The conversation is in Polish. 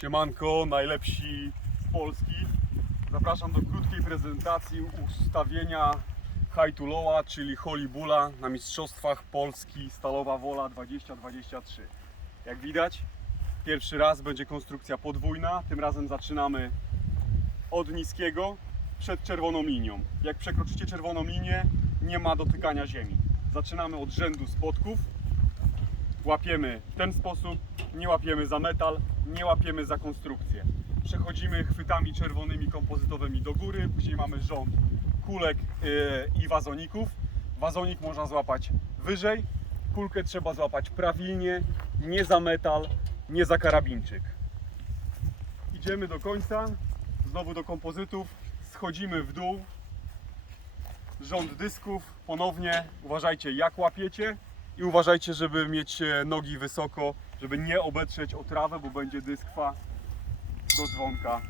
Siemanko, najlepsi z Polski. Zapraszam do krótkiej prezentacji ustawienia High to Lowa, czyli Holy Bulla na Mistrzostwach Polski Stalowa Wola 2023. Jak widać, pierwszy raz będzie konstrukcja podwójna. Tym razem zaczynamy od niskiego przed czerwoną linią. Jak przekroczycie czerwoną linię, nie ma dotykania ziemi. Zaczynamy od rzędu spodków. Łapiemy w ten sposób, nie łapiemy za metal, nie łapiemy za konstrukcję. Przechodzimy chwytami czerwonymi kompozytowymi do góry, później mamy rząd kulek yy, i wazoników. Wazonik można złapać wyżej, kulkę trzeba złapać prawilnie, nie za metal, nie za karabinczyk. Idziemy do końca, znowu do kompozytów, schodzimy w dół, rząd dysków, ponownie uważajcie jak łapiecie i uważajcie, żeby mieć e, nogi wysoko, żeby nie obetrzeć o trawę, bo będzie dyskwa do dzwonka